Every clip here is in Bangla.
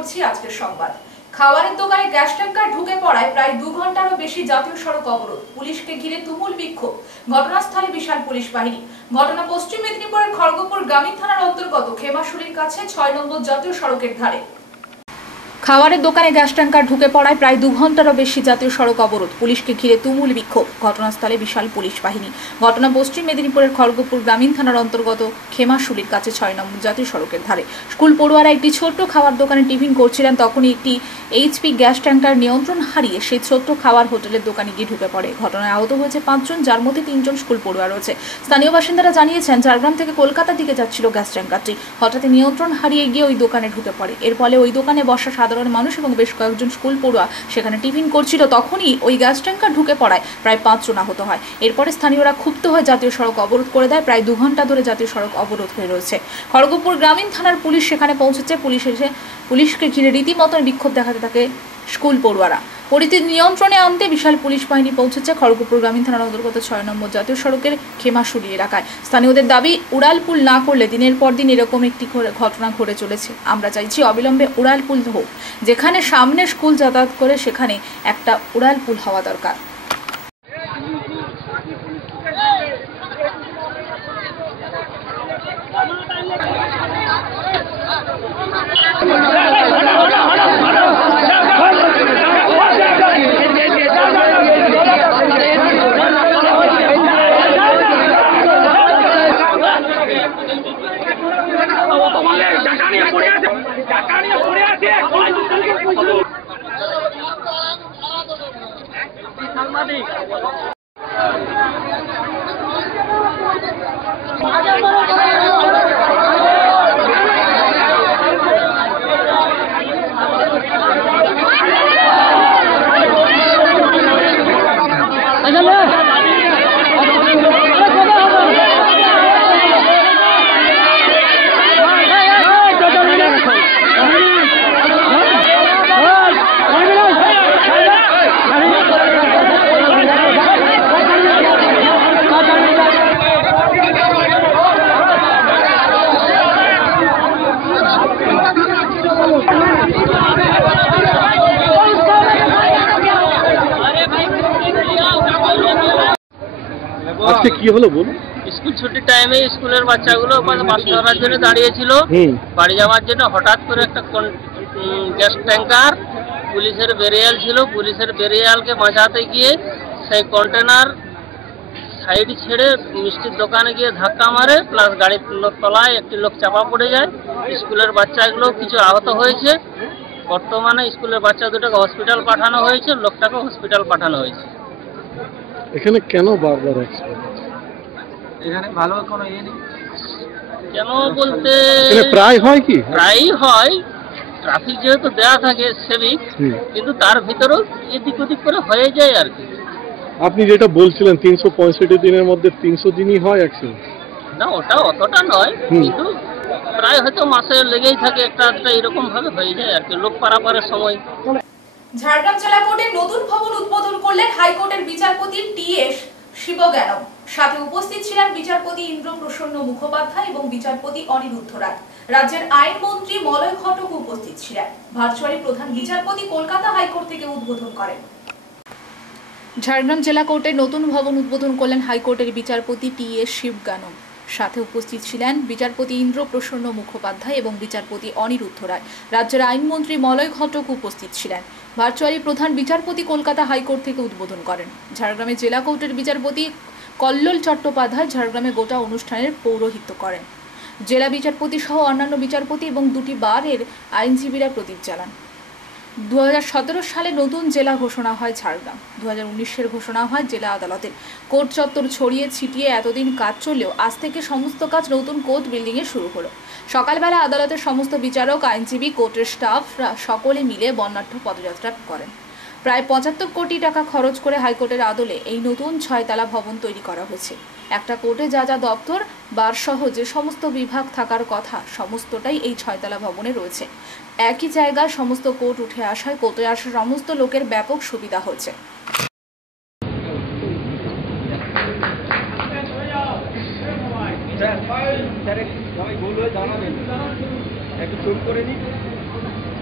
করছি আজকের সংবাদ। খাবারের দোকানে গ্যাস ট্যাঙ্কার ঢুকে পড়ায় প্রায় 2 ঘন্টারও বেশি জাতীয় সড়ক অবরোধ। পুলিশকে ঘিরে তুমুল বিক্ষোভ। ঘটনাস্থলে বিশাল পুলিশ বাহিনী। ঘটনা পশ্চিম মেদিনীপুরের খড়গপুর গ্রামীণ থানার অন্তর্গত খেমাশুলির কাছে 6 নম্বর জাতীয় সড়কের ধারে। খাবারের দোকানে গ্যাস ট্যাঙ্কার ঢুকে পড়ায় প্রায় 2 ঘন্টারও বেশি জাতীয় সড়ক অবরোধ। পুলিশকে ঘিরে তুমুল বিক্ষোভ। ঘটনাস্থলে বিশাল পুলিশ বাহিনী। ঘটনা পশ্চিম মেদিনীপুরের খড়গপুর গ্রামীণ থানার অন্তর্গত খেমাশুলির কাছে 6 নম্বর জাতীয় সড়কের ধারে। স্কুল পড়ুয়ারা একটি ছোট্ট খাবার দোকানে টিফিন করছিলেন, তখনই একটি এইচপি গ্যাস ট্যাঙ্কার নিয়ন্ত্রণ হারিয়ে সেই ছোট্ট খাবার হোটেলের দোকানে গিয়ে ঢুকে পড়ে। ঘটনায় আহত হয়েছে 5 জন, যার মধ্যে 3 জন স্কুল পড়ুয়া রয়েছে। স্থানীয় বাসিন্দারা জানিয়েছেন, ঝাড়গ্রাম থেকে কলকাতার দিকে যাচ্ছিল গ্যাস ট্যাঙ্কারটি। হঠাৎ নিয়ন্ত্রণ হারিয়ে গিয়ে ওই দোকানে ঢুকে পড়ে। এর ফলে ওই দোকানে বসা সাধারণ মানুষ এবং বেশ কয়েকজন স্কুল পড়ুয়া সেখানে টিফিন করছিল, তখনই ওই গ্যাস ট্যাঙ্কার ঢুকে পড়ায় প্রায় 5 জন আহত হয়। এরপরে স্থানীয়রা ক্ষুব্ধ হয়ে জাতীয় সড়ক অবরোধ করে দেয়। প্রায় 2 ঘন্টা ধরে জাতীয় সড়ক অবরোধ হয়ে রয়েছে। খড়গপুর গ্রামীণ থানার পুলিশ সেখানে পৌঁছেছে। পুলিশকে ঘিরে রীতিমতন বিক্ষোভ দেখাতে থাকে স্কুল পড়ুয়ারা। পরিস্থিতি নিয়ন্ত্রণে আনতে বিশাল পুলিশ বাহিনী পৌঁছেছে খড়গপুর গ্রামীণ থানার অন্তর্গত 6 নম্বর জাতীয় সড়কের খেমাশুলি এলাকায়। স্থানীয়দের দাবি, উড়ালপুল না করলে দিনের পর দিন এরকম একটি ঘটনা ঘটে চলেছে। আমরা চাইছি অবিলম্বে উড়ালপুল হোক। যেখানে সামনে স্কুল যাতায়াত করে সেখানে একটা উড়ালপুল হওয়া দরকার। আজকে কি হলো বলুন? স্কুল ছুটির টাইমে স্কুলের বাচ্চাগুলো বাস ধরার জন্য দাঁড়িয়েছিল, বাড়ি যাওয়ার জন্য। হঠাৎ করে একটা গ্যাস ট্যাঙ্কার, পুলিশের বেরিয়াল ছিল, পুলিশের বেরিয়ালকে বাঁচাতে গিয়ে সেই কন্টেনার সাইড ছেড়ে মিষ্টির দোকানে গিয়ে ধাক্কা মারে, প্লাস গাড়ির তলায় একটি লোক চাপা পড়ে যায়। স্কুলের বাচ্চাগুলো কিছু আহত হয়েছে। বর্তমানে স্কুলের বাচ্চা দুটোকে হসপিটাল পাঠানো হয়েছে, লোকটাকে হসপিটাল পাঠানো হয়েছে। এখানে কেন বারবার এখানে ভালো কোনো ইয়ে নেই কেন বলতে, প্রায় হয় কি? প্রায়ই হয়। ট্রাফিক যেহেতু দেওয়া থাকে সেভিক, কিন্তু তার ভিতরেও এদিক ওদিক করে হয়ে যায় আর কি। আপনি যেটা বলছিলেন 365 দিনের মধ্যে 300 দিনই হয় অ্যাক্সিডেন্ট। না, ওটা অতটা নয়, কিন্তু প্রায় হয়তো মাসে লেগেই থাকে একটা এরকম ভাবে হয়ে যায় আর কি, লোক পারাপারের সময়। ঝাড়গ্রাম জেলা কোর্টের নতুন ভবন উদ্বোধন করলেন হাইকোর্টের বিচারপতি টি.এস. শিবজ্ঞানম। সাথে উপস্থিত ছিলেন বিচারপতি ইন্দ্রপ্রসন্ন মুখোপাধ্যায় এবং বিচারপতি অনিরুদ্ধ রায়। রাজ্যের আইনমন্ত্রী মলয় ঘটক উপস্থিত ছিলেন। ভার্চুয়ালি প্রধান বিচারপতি কলকাতা হাইকোর্ট থেকে উদ্বোধন করেন। ঝাড়গ্রাম জেলা কোর্টের নতুন ভবন উদ্বোধন করলেন হাইকোর্টের বিচারপতি টি.এস. শিবজ্ঞানম। সাথে উপস্থিত ছিলেন বিচারপতি ইন্দ্রপ্রসন্ন মুখোপাধ্যায় এবং বিচারপতি অনিরুদ্ধ রায়। রাজ্যের আইনমন্ত্রী মলয় ঘটক উপস্থিত ছিলেন। ভার্চুয়ালি প্রধান বিচারপতি কলকাতা হাইকোর্ট থেকে উদ্বোধন করেন। ঝাড়গ্রামে জেলা কোর্টের বিচারপতি কল্লোল চট্টোপাধ্যায় ঝাড়গ্রামে গোটা অনুষ্ঠানের পৌরোহিত্য করেন। জেলা বিচারপতি সহ অন্যান্য বিচারপতি এবং 2টি বারের আইনজীবীরা প্রদীপ জ্বালান। 2017 সালে নতুন জেলা ঘোষণা হয় ঝাড়গ্রাম। 2019-এর ঘোষণা হয় জেলা আদালতের। কোর্ট চত্বর ছড়িয়ে ছিটিয়ে এতদিন কাজ চললেও আজ থেকে সমস্ত কাজ নতুন কোর্ট বিল্ডিংয়ে শুরু হলো। সকালবেলা আদালতের সমস্ত বিচারক, আইনজীবী, কোর্টের স্টাফরা সকলে মিলে বর্ণাঢ্য পদযাত্রা করেন। প্রায় 75 কোটি টাকা খরচ করে হাইকোর্টের আদলে এই নতুন 6 তলা ভবন তৈরি করা হয়েছে। একটা কোর্টে যা যা দপ্তর, বারসহ যে সমস্ত বিভাগ থাকার কথা সমস্তটাই এই 6 তলা ভবনে রয়েছে। একই জায়গায় সমস্ত কোর্ট উঠে আসায় কোর্টে আসা সমস্ত লোকের ব্যাপক সুবিধা হচ্ছে।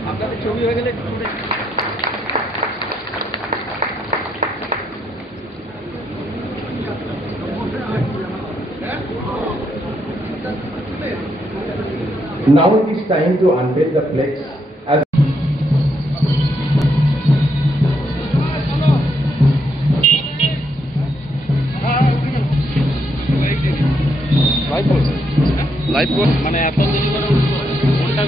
Now it is time to unveil the flex as live মানে এত দেরি করে ঘন্টা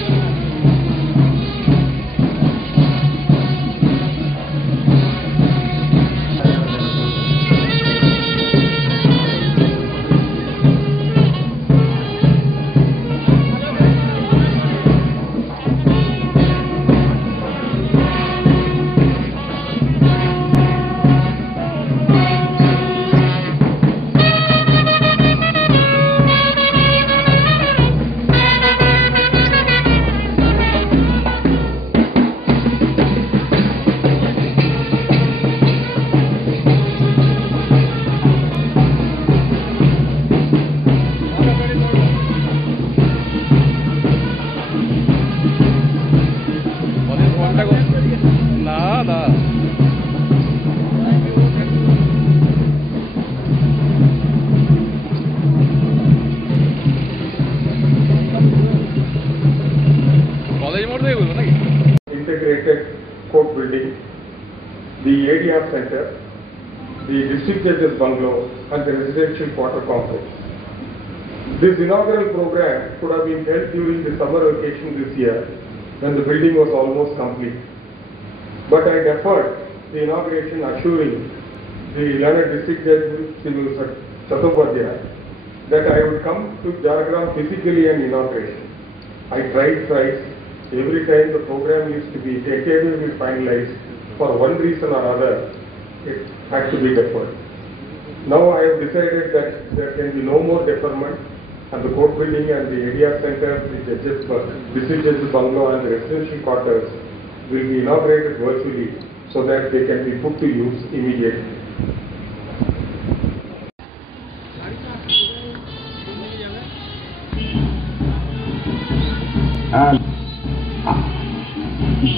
integrated court building, the ADR center, the district judges bungalow and the residential quarter complex. This inaugural program could have been held during the summer vacation this year when the building was almost complete. But I deferred the inauguration assuring the learned district judge Chattopadhyay that I would come to Jhargram physically and inauguration. I tried thrice. Every time the program used to be tentatively finalized, for one reason or other, it had to be deferred. Now I have decided that there can be no more deferment, and the court building and the ADR center, the district judges bungalow and the residential quarters will be inaugurated virtually so that they can be put to use immediately.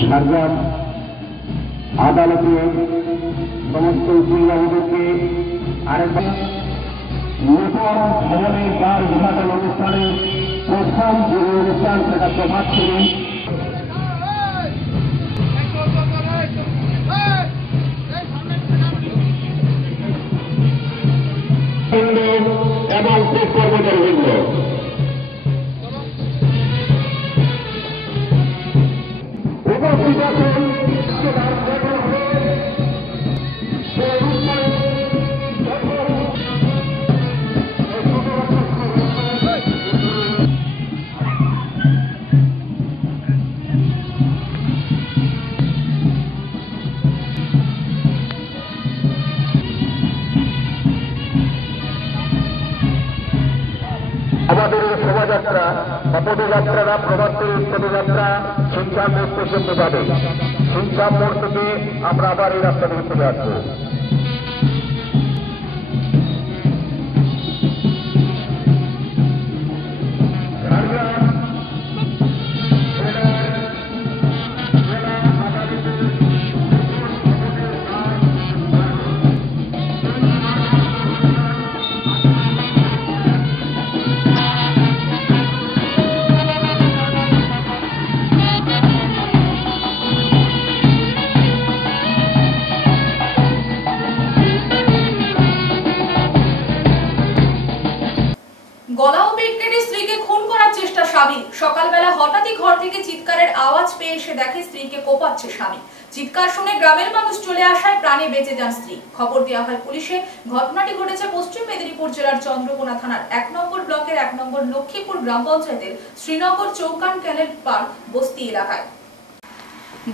Jhargram আদালতে সমস্ত উকিলবাবুদেরকে আরেকবার নতুন ভবনের দ্বার উদ্ঘাটন অনুষ্ঠানে প্রথম যে অনুষ্ঠান সেটা প্রভাত করেন এবং কর্মচারীবৃন্দ আমাদের শোভাযাত্রা বা পদযাত্রারা প্রভাতের পদযাত্রা শিক্ষা মোড় পর্যন্ত যাবে। শিক্ষা মোড় থেকে আমরা আবার এই রাস্তা ধরে চলে আসবো। গলা ও পেট কেটে স্ত্রীকে খুন করার চেষ্টা স্বামী। সকালবেলা হঠাৎই ঘর থেকে চিৎকারের আওয়াজ পেয়ে এসে দেখে স্ত্রীকে কোপাচ্ছে স্বামী। চিৎকার শুনে গ্রামের মানুষ চলে আসায় প্রাণে বেঁচে যান স্ত্রী। খবর দেওয়া হয় পুলিশে। ঘটনাটি ঘটেছে পশ্চিম মেদিনীপুর জেলার চন্দ্রকোনা থানার ১ নম্বর ব্লকের ১ নম্বর লক্ষ্মীপুর গ্রাম পঞ্চায়েতের শ্রীনগর চৌকান ক্যানেল পার বস্তি এলাকায়।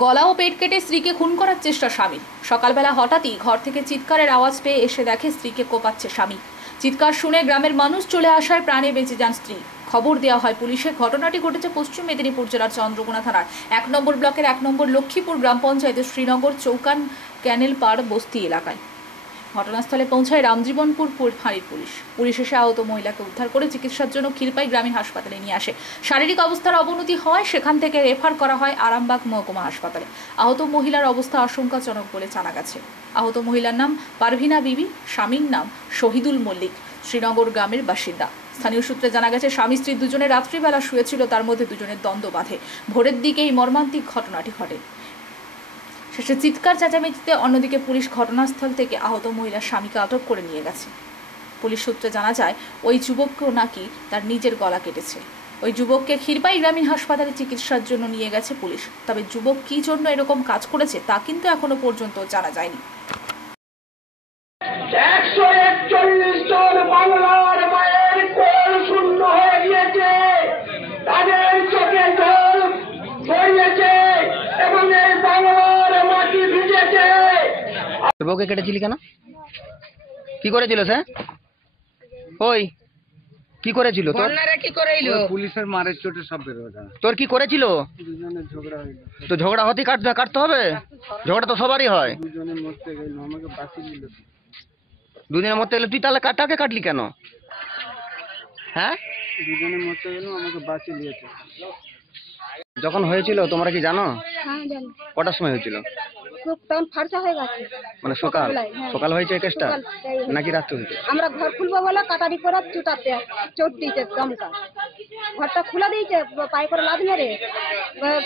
গলা ও পেট কেটে স্ত্রীকে খুন করার চেষ্টা স্বামীর। সকালবেলা হঠাৎই ঘর থেকে চিৎকারের আওয়াজ পেয়ে এসে দেখে স্ত্রীকে কোপাচ্ছে স্বামী। চিৎকার শুনে গ্রামের মানুষ চলে আসায় প্রাণে বেঁচে যান স্ত্রী। খবর দেওয়া হয় পুলিশে। ঘটনাটি ঘটেছে পশ্চিম মেদিনীপুর জেলার চন্দ্রকোনা থানার ১ নম্বর ব্লকের ১ নম্বর লক্ষ্মীপুর গ্রাম পঞ্চায়েতের শ্রীনগর চৌকান ক্যানেল পার বস্তি এলাকায়। ঘটনাস্থলে পৌঁছায় রামজীবনপুর ফাঁড়ির পুলিশ এসে আহত মহিলাকে উদ্ধার করে চিকিৎসার জন্য ক্ষীরপাই গ্রামীণ হাসপাতালে নিয়ে আসে। শারীরিক অবস্থার অবনতি হয়, সেখান থেকে রেফার করা হয় আরামবাগ মহকুমা হাসপাতালে। আহত মহিলার অবস্থা আশঙ্কাজনক বলে জানা গেছে। আহত মহিলার নাম পারভিনা বিবি, স্বামীর নাম শহীদুল মল্লিক, শ্রীনগর গ্রামের বাসিন্দা। স্থানীয় সূত্রে জানা গেছে স্বামী স্ত্রী দুজনে রাত্রিবেলা শুয়েছিল, তার মধ্যে দুজনের দ্বন্দ্ব বাঁধে। ভোরের দিকে এই মর্মান্তিক ঘটনাটি ঘটে। শেষে চিৎকার চেঁচামেচিতে অন্যদিকে পুলিশ ঘটনাস্থল থেকে আহত মহিলার স্বামীকে আটক করে নিয়ে গেছে। পুলিশ সূত্রে জানা যায় ওই যুবককেও নাকি তার নিজের গলা কেটেছে। ওই যুবককে ক্ষীরপাই গ্রামীণ হাসপাতালে চিকিৎসার জন্য নিয়ে গেছে পুলিশ। তবে যুবক কী জন্য এরকম কাজ করেছে তা কিন্তু এখনো পর্যন্ত জানা যায়নি। 141 জন বাংলার মায়ের কোল শূন্য হয়ে গিয়েছে, তাদের চোখে জল ছড়িয়েছে এবং এই বাংলার মাটি ভিজেছে। বউকে কেটেছিলি কেন? কি করেছিল সে? ওই কি করেছিল তোর? পুলিশের মারের চোটে সব বের হয়ে যায়। তোর কি করেছিল? দুজনের ঝগড়া হইলো, তো ঝগড়া হতে কাটতে হবে? ঝগড়া তো সবারই হয়। দুজনের মরতে গেল, আমাকে বাঁচি দিল। দুজনের মরতে গেলে তুই তাহলে কাটাকে কাটলি কেন? হ্যাঁ, দুজনের মরতে গেল, আমাকে বাঁচি দিয়েছে। যখন হয়েছিল তোমরা কি জানো? হ্যাঁ জানি। কটার সময় হয়েছিল? তখন ফর্সা হয়ে গেছে, মানে সকাল হ্যাঁ। সকাল হয়েছে এই কেসটা সকাল, এই নাকি রাত্রে হয়েছে? আমরা ঘর খুলবো বলে কাটারি করে চোট দিয়েছে দমকা। ঘরটা খুলে দিয়েছে পায়ে করে লাদ মেরে।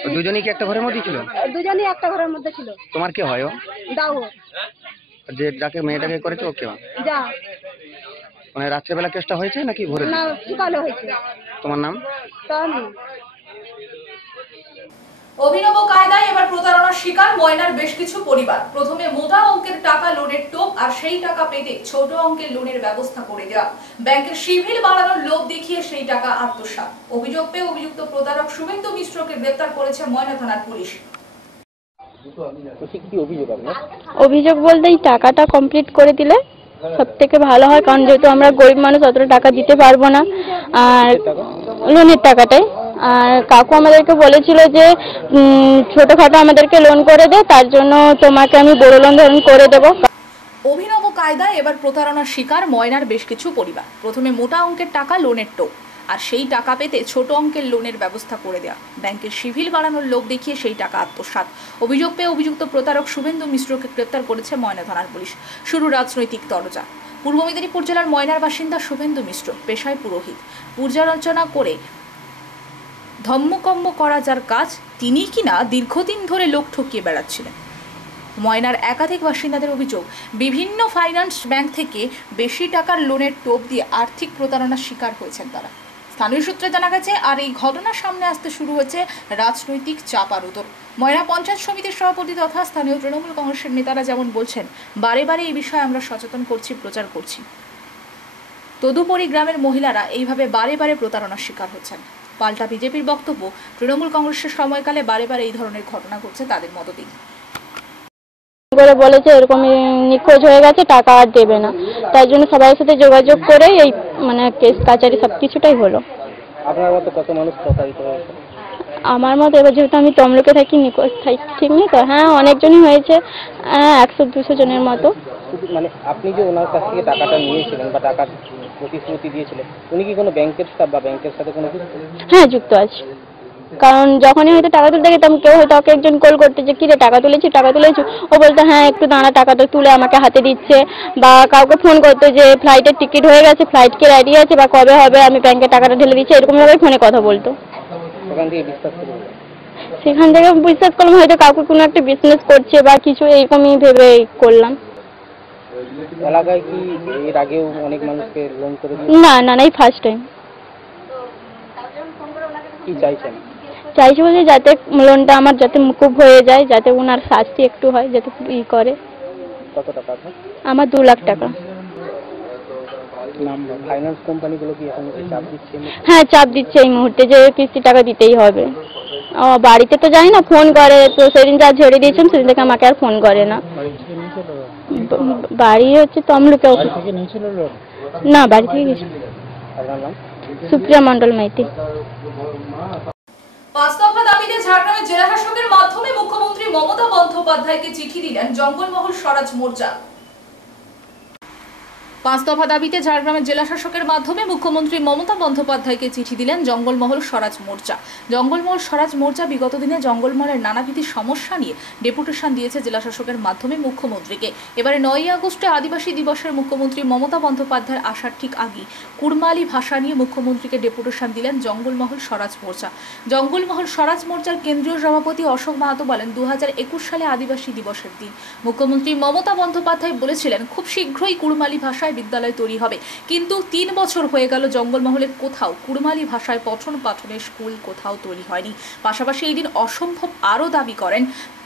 তো দুজনেই কি একটা ঘরের মধ্যে ছিল? দুজনেই একটা ঘরের মধ্যে ছিল। তোমার কি হয়? ও দাও যে যাকে মেয়েটাকে করেছে ও কে? যা মানে রাত্রেবেলা কেসটা হয়েছে নাকি ভোরে? না, সকালে হয়েছে। তোমার নাম? তাহলে অভিনব কায়দায় এবার প্রতারণার শিকার ময়নার বেশ কিছু পরিবার। প্রথমে মোটা অঙ্কের টাকা লোনের টোপ, আর সেই টাকা পেতে ছোট অঙ্কের লোনের ব্যবস্থা করে দেওয়া। ব্যাংকের সিভিল বাড়ানোর লোভ দেখিয়ে সেই টাকা আত্মসাৎ। অভিযোগ পেয়ে অভিযুক্ত প্রতারক শুভেন্দু মিশ্রকে গ্রেপ্তার করেছে ময়না থানার পুলিশ। অভিযোগ বলতে এই টাকাটা কমপ্লিট করে দিলে সব থেকে ভালো হয়, কারণ যেহেতু আমরা গরিব মানুষ অতটা টাকা দিতে পারবো না, আর লোনের টাকাটাই। আর কাকু আমাদেরকে বলেছিল যে ছোটখাটো আমাদেরকে লোন করে দে, তার জন্য তোমাকে আমি বড় লোন ধরুন করে দেবো। অভিনব কায়দায় এবার প্রতারণার শিকার ময়নার বেশ কিছু পরিবার। প্রথমে মোটা অঙ্কের টাকা লোনের টোপ, আর সেই টাকা পেতে ছোট অঙ্কের লোনের ব্যবস্থা করে দেওয়া। ব্যাংকের সিভিল বাড়ানোর লোভ দেখিয়ে সেই টাকা আত্মসাৎ। অভিযোগ পেয়ে অভিযুক্ত প্রতারক শুভেন্দু মিশ্রকে গ্রেপ্তার করেছে ময়না থানার পুলিশ। শুরু রাজনৈতিক তরজা। পূর্ব মেদিনীপুর জেলার ময়নার বাসিন্দা শুভেন্দু মিশ্র, পেশায় পুরোহিত। পূজার্চনা করে ধম্মকম্ম করা যার কাজ, তিনি কিনা দীর্ঘদিন ধরে লোক ঠকিয়ে বেড়াচ্ছিলেন। ময়নার একাধিক বাসিন্দাদের অভিযোগ, বিভিন্ন ফাইন্যান্স ব্যাংক থেকে বেশি টাকার লোনের টোপ দিয়ে আর্থিক প্রতারণার শিকার হয়েছেন তারা। স্থানীয় সূত্রে জানা গেছে, আর এই ঘটনার সামনে আসতে শুরু হয়েছে রাজনৈতিক চাপারুতোর। ময়না পঞ্চায়েত সমিতির সভাপতি তথা স্থানীয় তৃণমূল কংগ্রেসের নেতারা যেমন বলছেন, বারে বারে এই বিষয়ে আমরা সচেতন করছি, প্রচার করছি, তদুপরি গ্রামের মহিলারা এইভাবে বারে বারে প্রতারণার শিকার হচ্ছেন। পাল্টা বিজেপির বক্তব্য, তৃণমূল কংগ্রেসের সময়কালে বারে বারে এই ধরনের ঘটনা ঘটছে তাদের মদতেই। করে বলেছে এরকম নিখোঁজ হয়ে গেছে, টাকা আর দেবে না, তাই জন্য সবার সাথে যোগাযোগ করে এই মানে কেস কাচারি সব কিছুটাই হলো। আপনার মতো কত মানুষ প্রতারিত হয়েছে? আমার মতো এবার যেহেতু আমি তমলুকে থাকি, নিখোঁজ ঠিক নেই তো, হ্যাঁ অনেকজনই হয়েছে, 100-200 জনের মতো। মানে আপনি যে ওনার কাছ থেকে টাকাটা নিয়েছিলেন বা টাকার প্রতিশ্রুতি দিয়েছিলেন, উনি কি কোনো ব্যাংকের স্টাফ বা ব্যাংকের সাথে কোনো যুক্ত? হ্যাঁ যুক্ত আছে, কারণ যখনই হয়তো টাকা তুলতে গেতাম, কেউ হয়তো ওকে একজন কল করতে যে কিরে টাকা তুলেছি, ও বলতো হ্যাঁ একটু দাঁড়া, টাকাটা তুলে আমাকে হাতে দিচ্ছে। বা কাউকে ফোন করতো যে ফ্লাইটের টিকিট হয়ে গেছে, ফ্লাইট কি রেডি আছে বা কবে হবে, আমি ব্যাংকে টাকাটা ঢেলে দিচ্ছি, এরকমভাবে ফোনে কথা বলতো। সেখান থেকে বিশ্বাস করলাম হয়তো কাউকে কোনো একটা বিজনেস করছে বা কিছু, এইরকমই ভেবে করলাম। এলাকায় কি এর আগেও অনেক মানুষকে লোন করে না, এই ফার্স্ট টাইম। কি চাইছেন? চাইছি বলতে যাতে লোনটা আমার যাতে মুকুব হয়ে যায়, যাতে ওনার শাস্তি একটু হয়, যাতে করে। কত টাকা? আমার 2 লাখ টাকা। ফাইন্যান্স কোম্পানিগুলো কি এখন চাপ দিচ্ছে? হ্যাঁ চাপ দিচ্ছে এই মুহূর্তে, যে কিস্তি টাকা দিতেই হবে। বাড়িতে তো যাই না, ফোন করে, তো সেদিন যা ঝেড়ে দিয়েছেন সেদিন থেকে আমাকে আর ফোন করে না। বাড়ি হচ্ছে তমলুকে। না, বাড়ি থেকে গেছি। সুপ্রিয়া মন্ডল মাইতি। 5 দফা দাবিতে ঝাড়গ্রামের জেলা শাসকের মাধ্যমে মুখ্যমন্ত্রী মমতা বন্দ্যোপাধ্যায়কে চিঠি দিলেন জঙ্গলমহল স্বরাজ মোর্চা। পাঁচ দফা দাবিতে ঝাড়গ্রামের জেলা শাসকের মাধ্যমে মুখ্যমন্ত্রী মমতা বন্দ্যোপাধ্যায়কে চিঠি দিলেন জঙ্গলমহল স্বরাজ মোর্চা। জঙ্গলমহল স্বরাজ মোর্চা বিগত দিনে জঙ্গলমহলের নানাবিধ সমস্যা নিয়ে ডেপুটেশন দিয়েছে জেলা শাসকের মাধ্যমে মুখ্যমন্ত্রীকে। এবারে 9ই আগস্টে আদিবাসী দিবসের মুখ্যমন্ত্রী মমতা বন্দ্যোপাধ্যায়ের আসার ঠিক আগে কুড়মালি ভাষা নিয়ে মুখ্যমন্ত্রীকে ডেপুটেশন দিলেন জঙ্গলমহল স্বরাজ মোর্চা। জঙ্গলমহল স্বরাজ মোর্চার কেন্দ্রীয় সভাপতি অশোক মাহাতো বলেন, 2021 সালে আদিবাসী দিবসের দিন মুখ্যমন্ত্রী মমতা বন্দ্যোপাধ্যায় বলেছিলেন খুব শীঘ্রই কুড়মালি ভাষায় বিদ্যালয় তৈরি হবে, কিন্তু 3 বছর হয়ে গেল জঙ্গলমহলে কোথাও কুড়মালি ভাষায় পঠন পাঠনের স্কুল কোথাও তৈরি হয়নি। পাশাপাশি এই দিন অসম্ভব আরও দাবি করেন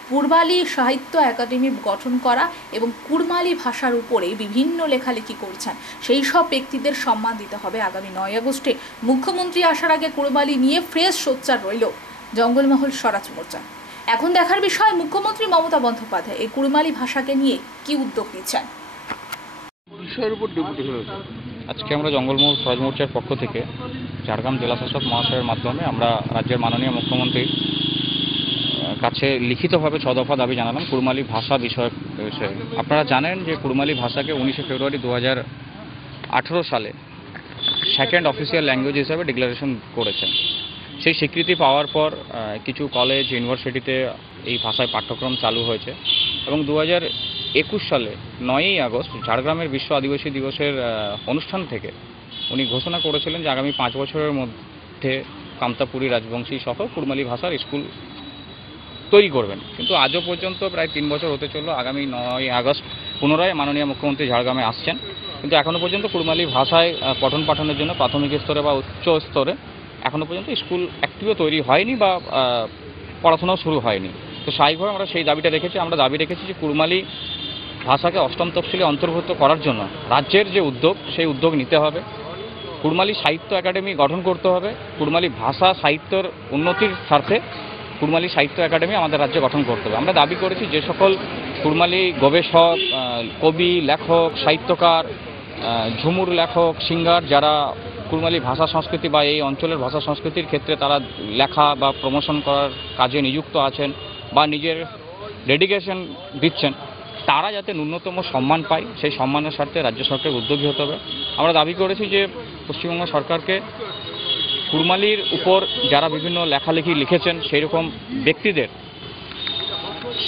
পূর্বালী সাহিত্য একাডেমি গঠন করা এবং কুড়মালি ভাষার উপরে বিভিন্ন লেখালেখি করছেন সেই সব ব্যক্তিদের সম্মান দিতে হবে। আগামী 9 আগস্টে মুখ্যমন্ত্রী আসার আগে কুড়মালি নিয়ে ফ্রেশ সোচ্চার রইল জঙ্গলমহল স্বরাজ মোর্চা। এখন দেখার বিষয় মুখ্যমন্ত্রী মমতা বন্দ্যোপাধ্যায় এই কুড়মালি ভাষাকে নিয়ে কি উদ্যোগ নিচ্ছেন। আজকে আমরা জঙ্গলমহল স্বরাজ মোর্চার পক্ষ থেকে ঝাড়গ্রাম জেলা শাসক মহাশয়ের মাধ্যমে আমরা রাজ্যের মাননীয় মুখ্যমন্ত্রীর কাছে লিখিতভাবে 6 দফা দাবি জানালাম কুড়মালি ভাষা বিষয়ক বিষয়ে। আপনারা জানেন যে কুড়মালি ভাষাকে 19 ফেব্রুয়ারি 2018 সালে সেকেন্ড অফিসিয়াল ল্যাঙ্গুয়েজ হিসাবে ডিক্লারেশন করেছেন। সেই স্বীকৃতি পাওয়ার পর কিছু কলেজ ইউনিভার্সিটিতে এই ভাষায় পাঠ্যক্রম চালু হয়েছে এবং 2021 সালে 9ই আগস্ট ঝাড়গ্রামের বিশ্ব আদিবাসী দিবসের অনুষ্ঠান থেকে উনি ঘোষণা করেছিলেন যে আগামী 5 বছরের মধ্যে কামতাপুরী রাজবংশী সহ কুড়মালি ভাষার স্কুল তৈরি করবেন। কিন্তু আজও পর্যন্ত প্রায় 3 বছর হতে চলল। আগামী 9ই আগস্ট পুনরায় মাননীয় মুখ্যমন্ত্রী ঝাড়গ্রামে আসছেন, কিন্তু এখনও পর্যন্ত কুড়মালি ভাষায় পঠন পাঠনের জন্য প্রাথমিক স্তরে বা উচ্চ স্তরে এখনও পর্যন্ত স্কুল একটিও তৈরি হয়নি বা পড়াশোনাও শুরু হয়নি। তো স্বাভাবিকভাবে আমরা সেই দাবিটা রেখেছি। আমরা দাবি রেখেছি যে কুড়মালি ভাষাকে 8ম তফসিলে অন্তর্ভুক্ত করার জন্য রাজ্যের যে উদ্যোগ সেই উদ্যোগ নিতে হবে। কুড়মালি সাহিত্য একাডেমি গঠন করতে হবে। কুড়মালি ভাষা সাহিত্যের উন্নতির স্বার্থে কুড়মালি সাহিত্য একাডেমি আমাদের রাজ্যে গঠন করতে হবে। আমরা দাবি করেছি যে সকল কুড়মালি গবেষক, কবি, লেখক, সাহিত্যকার, ঝুমুর লেখক, সিঙ্গার যারা কুড়মালি ভাষা সংস্কৃতি বা এই অঞ্চলের ভাষা সংস্কৃতির ক্ষেত্রে তারা লেখা বা প্রমোশন করার কাজে নিযুক্ত আছেন বা নিজের ডেডিকেশন দিচ্ছেন, তারা যাতে ন্যূনতম সম্মান পায় সেই সম্মানের স্বার্থে রাজ্য সরকার উদ্যোগী হতে হবে। আমরা দাবি করেছি যে পশ্চিমবঙ্গ সরকারকে কুড়মালির উপর যারা বিভিন্ন লেখালেখি লিখেছেন সেই রকম ব্যক্তিদের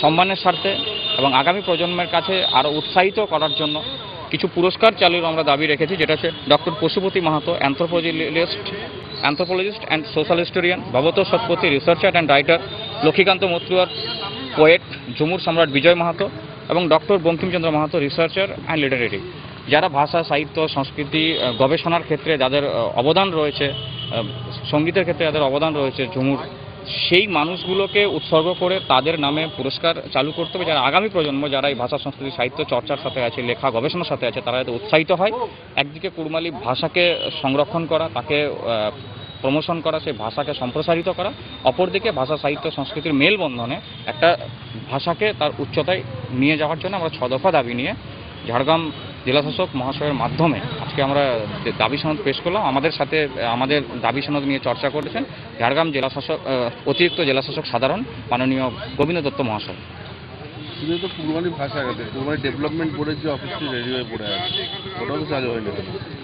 সম্মানের স্বার্থে এবং আগামী প্রজন্মের কাছে আরও উৎসাহিত করার জন্য কিছু পুরস্কার চালুর আমরা দাবি রেখেছি, যেটা হচ্ছে doctor Pashupati Mahato anthropologist and social historian, Bhabat Satpati researcher and writer, Lakshmikanta মৈত্রর পোয়েট, ঝুমুর সম্রাট বিজয় মাহাতো এবং doctor Bankimchandra Mahato researcher and literary, যারা ভাষা সাহিত্য সংস্কৃতি গবেষণার ক্ষেত্রে যাদের অবদান রয়েছে, সঙ্গীতের ক্ষেত্রে যাদের অবদান রয়েছে ঝুমুর, সেই মানুষগুলোকে উৎসর্গ করে তাদের নামে পুরস্কার চালু করতে হবে, যারা আগামী প্রজন্ম যারা এই ভাষা সংস্কৃতি সাহিত্য চর্চার সাথে আছে, লেখা গবেষণার সাথে আছে, তারা যাতে উৎসাহিত হয়। একদিকে কুড়মালি ভাষাকে সংরক্ষণ করা, তাকে প্রমোশন করা, সেই ভাষাকে সম্প্রসারিত করা, অপরদিকে ভাষা সাহিত্য সংস্কৃতির মেলবন্ধনে একটা ভাষাকে তার উচ্চতায় নিয়ে যাওয়ার জন্য আমরা 6 দফা দাবি নিয়ে ঝাড়গ্রাম জেলাশাসক মহাশয়ের মাধ্যমে আজকে আমরা দাবি সনদ পেশ করলাম। আমাদের সাথে আমাদের দাবি সনদ নিয়ে চর্চা করেছেন ঝাড়গ্রাম জেলাশাসক অতিরিক্ত জেলাশাসক সাধারণ মাননীয় গোবিন্দ দত্ত মহাশয়। শুধু তো কুড়মালি ভাষা গেছে, কুড়মালি ডেভেলপমেন্ট বোর্ডের যে অফিসটি রেডি হয়ে পড়ে আছে ওটাও তো চালু হয়নি।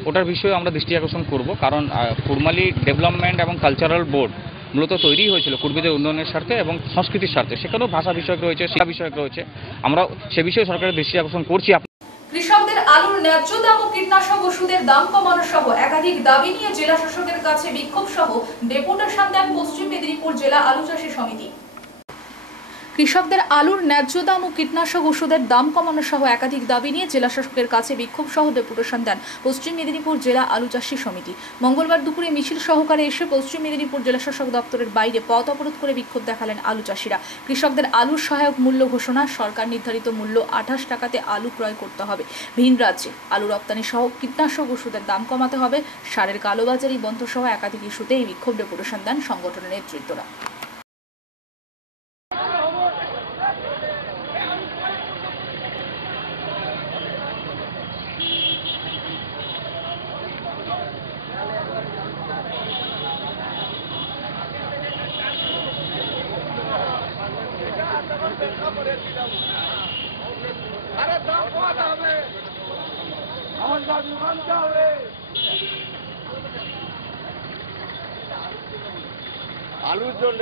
ওটার বিষয়ে আমরা দৃষ্টি আকর্ষণ করব, কারণ কুড়মালি ডেভেলপমেন্ট এবং কালচারাল বোর্ড মূলত তৈরি হয়েছিল কুর্মীদের উন্নয়নের স্বার্থে এবং সংস্কৃতির স্বার্থে। সেখানেও ভাষা বিষয়ক রয়েছে, শিক্ষা বিষয়ক রয়েছে। আমরা সে বিষয়ে সরকারের দৃষ্টি আকর্ষণ করছি। কৃষকদের আলুর ন্যায্য দাম ও কীটনাশক ওষুধের দাম কমানো সহ একাধিক দাবি নিয়ে জেলা শাসকের কাছে বিক্ষোভ সহ ডেপুটেশন দেন পশ্চিম মেদিনীপুর জেলা আলু চাষী সমিতি। কৃষকদের আলুর ন্যায্য দাম ও কীটনাশক ওষুধের দাম কমানো সহ একাধিক দাবি নিয়ে জেলা শাসকের কাছে বিক্ষোভ সহ ডেপুটেশন দেন পশ্চিম মেদিনীপুর জেলা আলু চাষী সমিতি। মঙ্গলবার দুপুরে মিছিল সহকারে এসে পশ্চিম মেদিনীপুর জেলা শাসক দপ্তরের বাইরে পথ অবরোধ করে বিক্ষোভ দেখালেন আলু চাষিরা। কৃষকদের আলুর সহায়ক মূল্য ঘোষণা, সরকার নির্ধারিত মূল্য 28 টাকাতে আলু ক্রয় করতে হবে, ভিন রাজ্যে আলু রপ্তানি সহ কীটনাশক ওষুধের দাম কমাতে হবে, সারের কালোবাজারি বন্ধ সহ একাধিক ইস্যুতে এই বিক্ষোভ ডেপুটেশন দেন সংগঠনের নেতৃত্বরা। আরে দাম কমাতে হবে। আলুর জন্য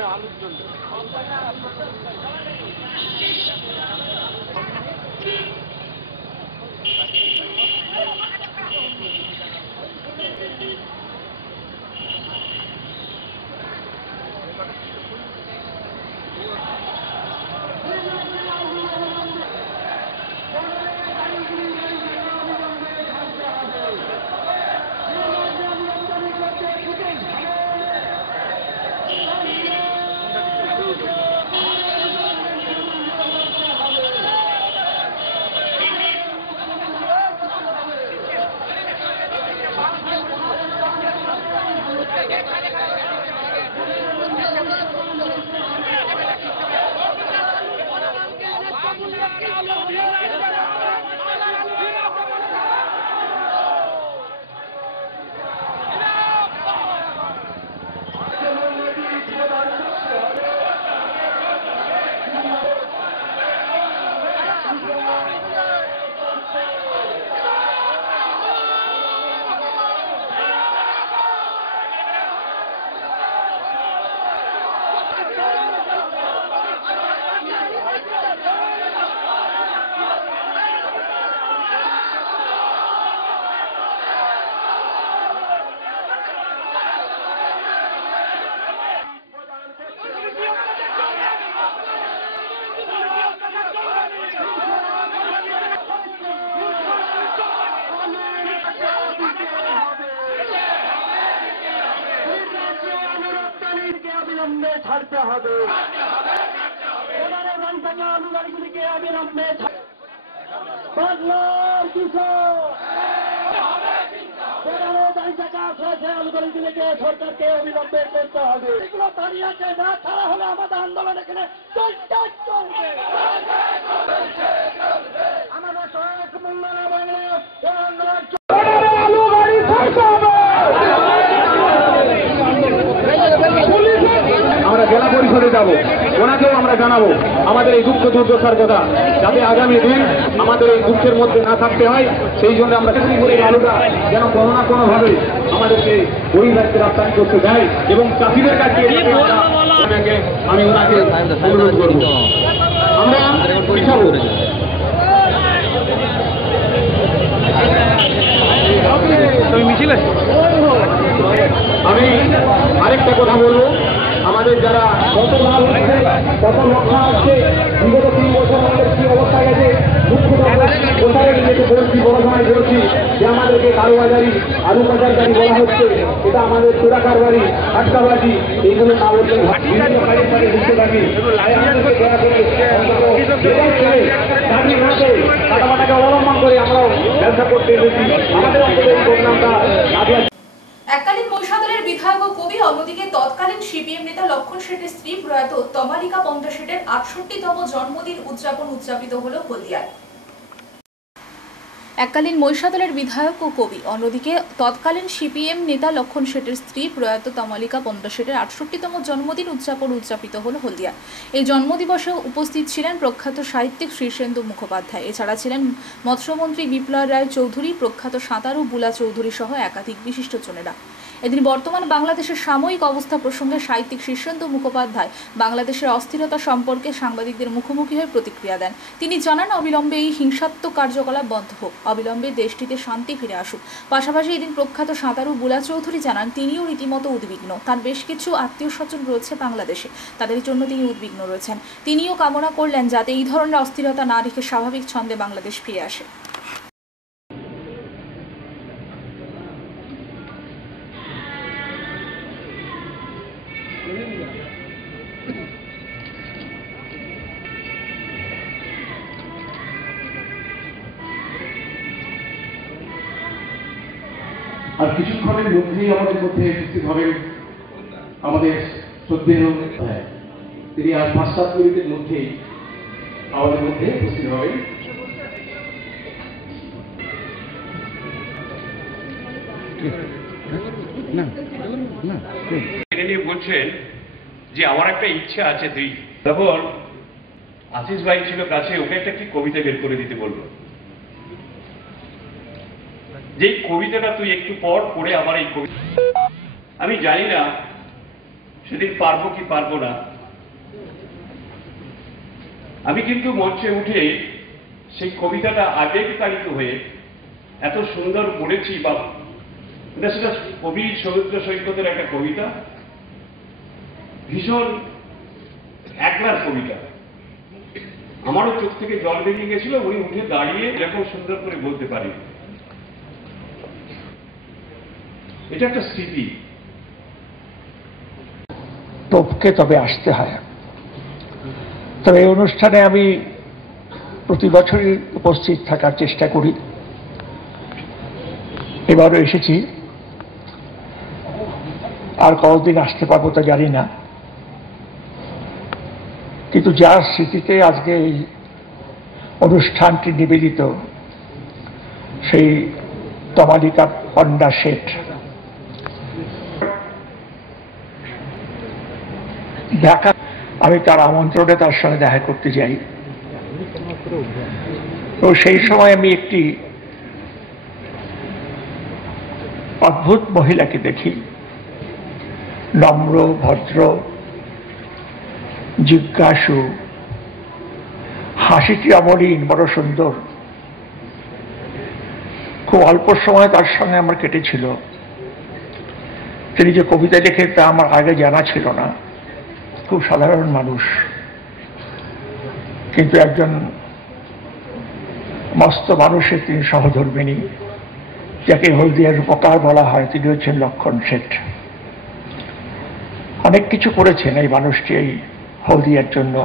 অবিলম্বে ছাড়তে হবে। অনুদানগুলিকে অবিলম্বে বাংলার কৃষক অনুদানগুলিকে সরকারকে অবিলম্বে করতে হবে। এগুলো দাঁড়িয়ে আছে, না ছাড়া হলে আমাদের আন্দোলন এখানে চলবে। আমাদের সহায়ক মূল্যায়ন আমরা জেলা পরিষদে যাব, ওনাকেও আমরা জানাবো আমাদের এই দুঃখ দুর্দশার কথা, যাতে আগামী দিন আমাদের এই দুঃখের মধ্যে না থাকতে হয়। সেই জন্য আমরা চেষ্টা করি আলুটা যেন কোনো না কোনোভাবে আমাদেরকে ওই রাজ্যে রপ্তানি করতে দেয় এবং চাষিদের কাছে আমি ওনাকে অনুরোধ করব। আমরা পিছাবো। আমি আরেকটা কথা বলবো, আমাদের যারা কত লাভ হচ্ছে, কত লক্ষা আসছে, বিগত 3 বছর আমাদের কি অবস্থা গেছে, কোথায় নিজেকে বলছি, বড় সময় বলছি যে আমাদেরকে কারোবাজারি আলু পাচারকারী বলা হচ্ছে, এটা আমাদের চোরা কারবারি, আটকাবাজি, এইগুলো না বলতে বুঝতে থাকি। কাটামাটাকে অবলম্বন করে আমরাও ব্যবসা করতে এসেছি। আমাদের অন্তত এই প্রোগ্রামটা এককালীন মহিষাদলের বিধায়ক ও কবি, অন্যদিকে তৎকালীন সিপিএম নেতা লক্ষণ শেঠের স্ত্রী প্রয়াত তমালিকা পন্ডা শেঠের ৬৮তম জন্মদিন উদযাপিত হলো হলদিয়ায়। এককালীন মহিষাদলের বিধায়ক ও কবি, অন্যদিকে তৎকালীন সিপিএম নেতা লক্ষণ শেঠের স্ত্রী প্রয়াত তমালিকা পন্ডা শেঠের ৬৮তম জন্মদিন উদযাপিত হল হলদিয়া। এই জন্মদিবসে উপস্থিত ছিলেন প্রখ্যাত সাহিত্যিক শীর্ষেন্দু মুখোপাধ্যায়, এছাড়া ছিলেন মৎস্যমন্ত্রী বিপ্লব রায় চৌধুরী, প্রখ্যাত সাঁতারু বুলা চৌধুরী সহ একাধিক বিশিষ্টজনেরা। এদিন বর্তমান বাংলাদেশের সাময়িক অবস্থা প্রসঙ্গে সাহিত্যিক শীর্ষেন্দু মুখোপাধ্যায় বাংলাদেশের অস্থিরতা সম্পর্কে সাংবাদিকদের মুখোমুখি হয়ে প্রতিক্রিয়া দেন। তিনি জানান, অবিলম্বে এই হিংসাত্মক কার্যকলাপ বন্ধ হোক, অবিলম্বে দেশটিতে শান্তি ফিরে আসুক। পাশাপাশি এদিন প্রখ্যাত সাঁতারু বুলা চৌধুরী জানান, তিনিও রীতিমতো উদ্বিগ্ন। তার বেশ কিছু আত্মীয় স্বজন রয়েছে বাংলাদেশে, তাদের জন্য তিনি উদ্বিগ্ন রয়েছেন। তিনিও কামনা করলেন যাতে এই ধরনের অস্থিরতা না রেখে স্বাভাবিক ছন্দে বাংলাদেশ ফিরে আসে। আর কিছুক্ষণের মধ্যেই আমাদের মধ্যে উপস্থিত হবেন আমাদের শ্রদ্ধেয়, তিনি আর 5-7 মিনিটের মধ্যেই আমাদের মধ্যে উপস্থিত হবেন। বলছেন যে আমার একটা ইচ্ছা আছে, তখন আশিস ভাই ছিল কাছে, ওকে একটা কি কবিতা বের করে দিতে বললো। যে কবিতাটা তুই একটু পর পড়ে আমার এই কবিতা, আমি জানি না সেদিন পারবো কি পারবো না। আমি কিন্তু মঞ্চে উঠে সেই কবিতাটা আবেগতাড়িত হয়ে এত সুন্দর পড়েছি, বা সেটা কবি সমুদ্র সৈকতের একটা কবিতা, ভীষণ একলার কবিতা। আমারও চোখ থেকে জল বেরিয়ে গেছিল, উনি উঠে দাঁড়িয়ে এরকম সুন্দর করে বলতে পারি। এটা একটা স্মৃতি। টপকে তবে আসতে হয়। তবে এই অনুষ্ঠানে আমি প্রতি বছরই উপস্থিত থাকার চেষ্টা করি, এবারও এসেছি। আর কতদিন আসতে পারবো তা জানি না, কিন্তু যার স্মৃতিতে আজকে এই অনুষ্ঠানটি নিবেদিত, সেই তমালিকা পণ্ডা শেঠ, দেখা আমি তার আমন্ত্রণে তার সঙ্গে দেখা করতে যাই। তো সেই সময় আমি একটি অদ্ভুত মহিলাকে দেখি, নম্র, ভদ্র, জিজ্ঞাসু, হাসিটি অমলিন, বড় সুন্দর। খুব অল্প সময় তার সঙ্গে আমার কেটেছিল। তিনি যে কবিতা লেখেন তা আমার আগে জানা ছিল না। খুব সাধারণ মানুষ, কিন্তু একজন মস্ত মানুষের তিনি সহধর্মিণী, যাকে হলদিয়ার রূপকার বলা হয়। তিনি হচ্ছেন লক্ষণ শেঠ। অনেক কিছু করেছেন এই মানুষটি এই হলদিয়ার জন্য।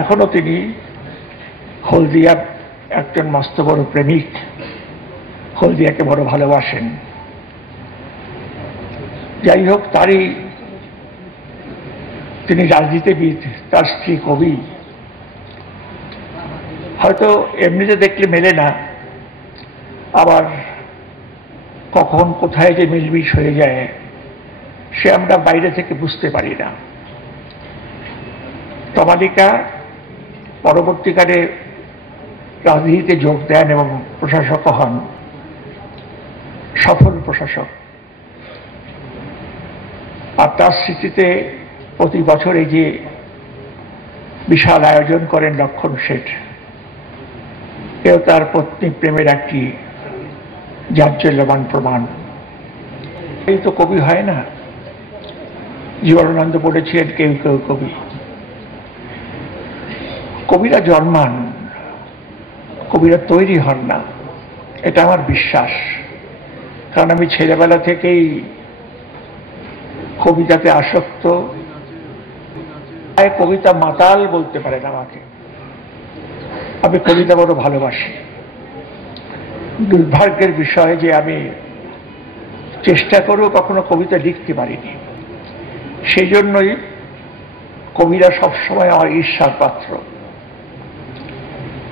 এখনো তিনি হলদিয়ার একজন মস্ত বড় প্রেমিক, হলদিয়াকে বড় ভালোবাসেন। যাই হোক, তিনি রাজনীতিবিদ, তার স্ত্রী কবি। হয়তো এমনিতে দেখলে মেলে না, আবার কখন কোথায় যে মিলমিশ হয়ে যায় সে আমরা বাইরে থেকে বুঝতে পারি না। তমালিকা পরবর্তীকালে রাজনীতিতে যোগ দেন এবং প্রশাসক হন, সফল প্রশাসক। আর তার স্মৃতিতে প্রতি বছর এই যে বিশাল আয়োজন করেন লক্ষণ শেঠ, এও তার পত্নী প্রেমের একটি জাজ্জল্যমান প্রমাণ। এই তো কবি হয় না, জীবনানন্দ বলেছিলেন কেউ কেউ কবি। কবিরা জন্মান, কবিরা তৈরি হন না, এটা আমার বিশ্বাস। কারণ আমি ছেলেবেলা থেকেই কবিতাতে আসক্ত। কবিতা মাতাল বলতে পারেন আমাকে। আমি কবিতা বড় ভালোবাসি। দুর্ভাগ্যের বিষয় যে আমি চেষ্টা করেও কখনো কবিতা লিখতে পারিনি। সেই জন্যই কবিরা সবসময় আমার ঈর্ষার পাত্র।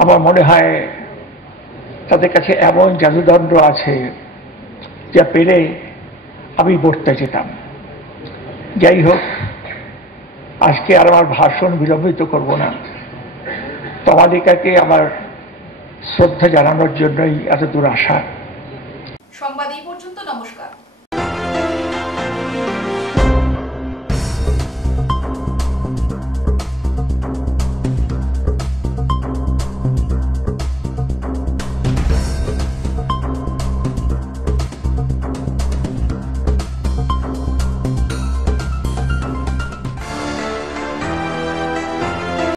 আমার মনে হয় তাদের কাছে এমন জাদুদণ্ড আছে যা পেলে আমি বলতে যেতাম। যাই হোক, আজকে আর আমার ভাষণ বিলম্বিত করব না। তমালিকাকে আমার শ্রদ্ধা জানানোর জন্যই এত দূর আসা। সংবাদ এই পর্যন্ত। নমস্কার।